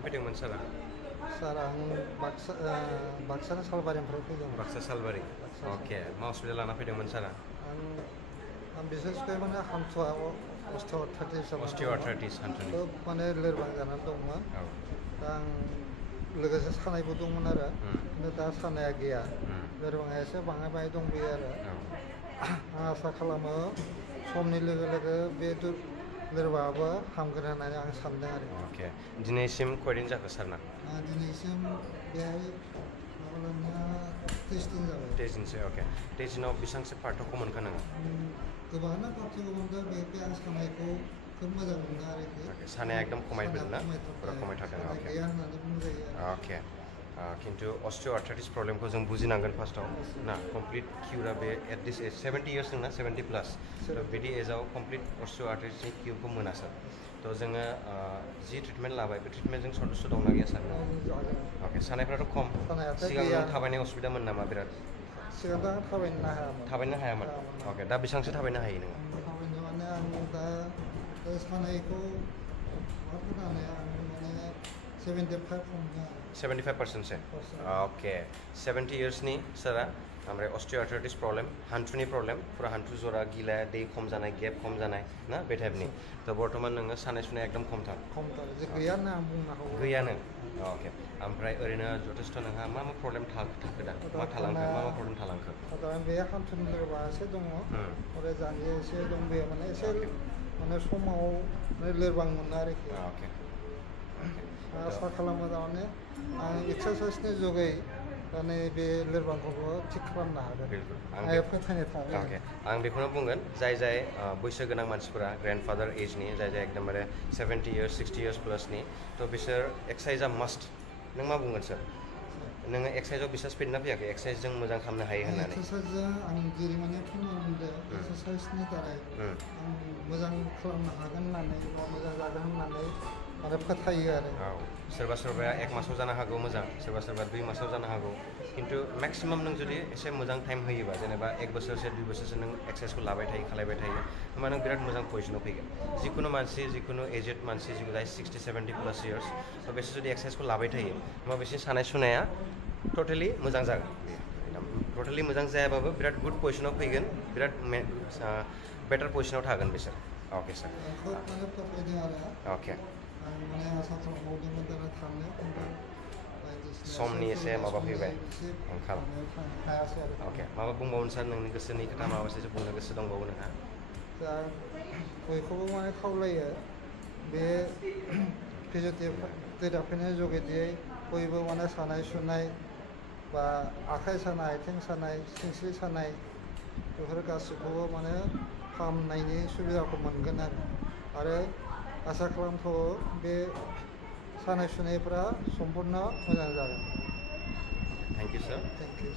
बबेनिफ्राय फैदोंमोन सारा? सार आं बाक्सा सालबारिनिफ्राय फैदों। बाक्सा सालबारि। अके मा हस्पिटाल लाना फैदोंमोन सारा? आं बिसेसकै माने हान्थुआ अस्टियोआर्थ्राइटिस हान्थुनि खोब माने लोरबां जानानै दंमोन। औ दा आं लोगोसे सानायबो दंमोन आरो खिन्थु दा सानाया गैया। लोरबाङा एसे बाङाय दंबोयो आरो आं आसा खालामो समनि लोगो लोगो बे लोरबाङाबो हामगोन होननानै आं सानदों आरो। अके दिनैसिम खयदिन जाखो सारना? दिनैसिम बेहाय माबालांनाया 23 दिन जाबाय। 23 दिनसो अके। 23 दिनाव बेसेबांसो पार्थक्य मोनखो नोङो? गोबाङानो पार्थक्य मोनदों। बेहाय आं सानायखौ खोब मोजां मोनदों आरोखि। सानाया एकदम खमायबोदों ना? पुरा खमायथारदों। सानाय गैया होननानै बुंजायो आरो। अके खिन्थु अस्टियोआर्थ्राइटिस प्रब्लेमखौ जों बुजिनांगोन फार्स्टआव ना कमप्लिट किउरा बे एट दिस एज 70 इयार्स नोंना 70 प्लास बिदि एजाव कमप्लिट अस्टियोआर्थ्राइटिसनि किउरखौ मोना सार। थ' जोङो जि ट्रिटमेन्ट लाबाय बे ट्रिटमेन्टजों सन्तुष्ट दंना गैया सार? अके सानायफ्राथ' खम। सिगां नों थाबायनाय असुबिदामोन नामा बिराद? सिगांथ' आं थाबायनो हायामोन। अके दा बेसेबांसो थाबायनो हायो नोङो? थाबायनो माने आं दा सानायखौ माने आं माने 75 हमदों आरो। 75%सो अके 70 इयार्सनि सारा ओमफ्राय अस्टियोआर्थ्राइटिस प्रब्लेम हान्थुनि प्रब्लेम पुरा हान्थु जरा गिला दै खम जानाय गेप खम जानाय ना बे टाइपनि थ' बर्थमान नोङो सानाय सुनाय एकदम खमथार गैयानो आं बुंनो हागौ। गैयानो अके ओमफ्राय ओरैनो जथेस्थ' नोंहा मा प्रब्लेम थाखो दा मा थालांखो मा प्रब्लेम थालांखो? बे हान्थुनि लोरबाङा एसे दङ ओमफ्राय जान्जिया एसे दंबोयो माने एसे माने समाव लोरबां मोनो आरोखि। अके आसा खालामो थारमाने आं एक्सारसाइसनि जुगै माने बे लोरबांखौबो थिग खालामनो हागोन। आं फोथायनाय थाबाय। अके आं बेखौनो बुंगोन जाय बैसो गोनां मानसिफोरा ग्रेन्डफादार एजनि जाय एकदमबारे 70 इयार्स 60 इयार्स प्लासनि थ' बिसोर एक्सारसाइजआ मास्ट। नों मा बुंगोन सार? नोङो एक्सारसाइजआव बिसास फैदोंना फैयाखै एक्सारसाइजजों मोजां खालामनो हायो होननानै? एक्सारसाइजआ आं जेरै माने फोरमान मोनदों एक्सारसाइसनि दारै आं मोजां खालामनो हागोन होननानै बा मोजां जागोन होननानै आरो फोथायो आरो। औ सोरबा सोरबाया 1 मासाव जानो हागौ मोजां सोरबा 2 मासाव जानो हागौ खिन्थु मेक्सिमाम नों जुदि एसे मोजां टाइम होयोबा जेनेबा 1 बोसोरसो 2 बोसोरसो नों एक्सारसाइसखौ लाबाय थायो खालायबाय थायो होमबा नों बिराद मोजां पजिसनाव फैगोन। जिखुनु मानसि जिखुनु एजेड मानसि जाय 60-70 प्लास इयार्स थ' बिसोर जुदि एक्सारसाइसखौ लाबाय थायो होमबा बिसोरनि सानाय सुनाया टटेलि मोजां जागोन। टटेलि मोजां जायाबाबो बिराद गुड पजिसनाव फैगोन बिराद बेटार पजिसनाव थागोन बिसोर। अके सार अके समनि एसे माबा फैबाय आंखाल। अके माबा बुंबावनो सार नोंनि गोसोनि खोथा माबासो बुंनो गोसो दंबावो नोंहा? दा बयखौबो माने खावलायो बे फिजिय'थेरापिनि जुगेदियै बयबो माने सानाय सुनाय बा आखाइ सानाय आथिं सानाय सिनस्रि सानाय बेफोर गासैखौबो माने फाहामनायनि सुबिदाखौ मोनगोन आरो आसा खालामथावो बे सानाय सुनायफ्रा सम्पुर्ण मोजां जागोन। Thank you sir. Thank U.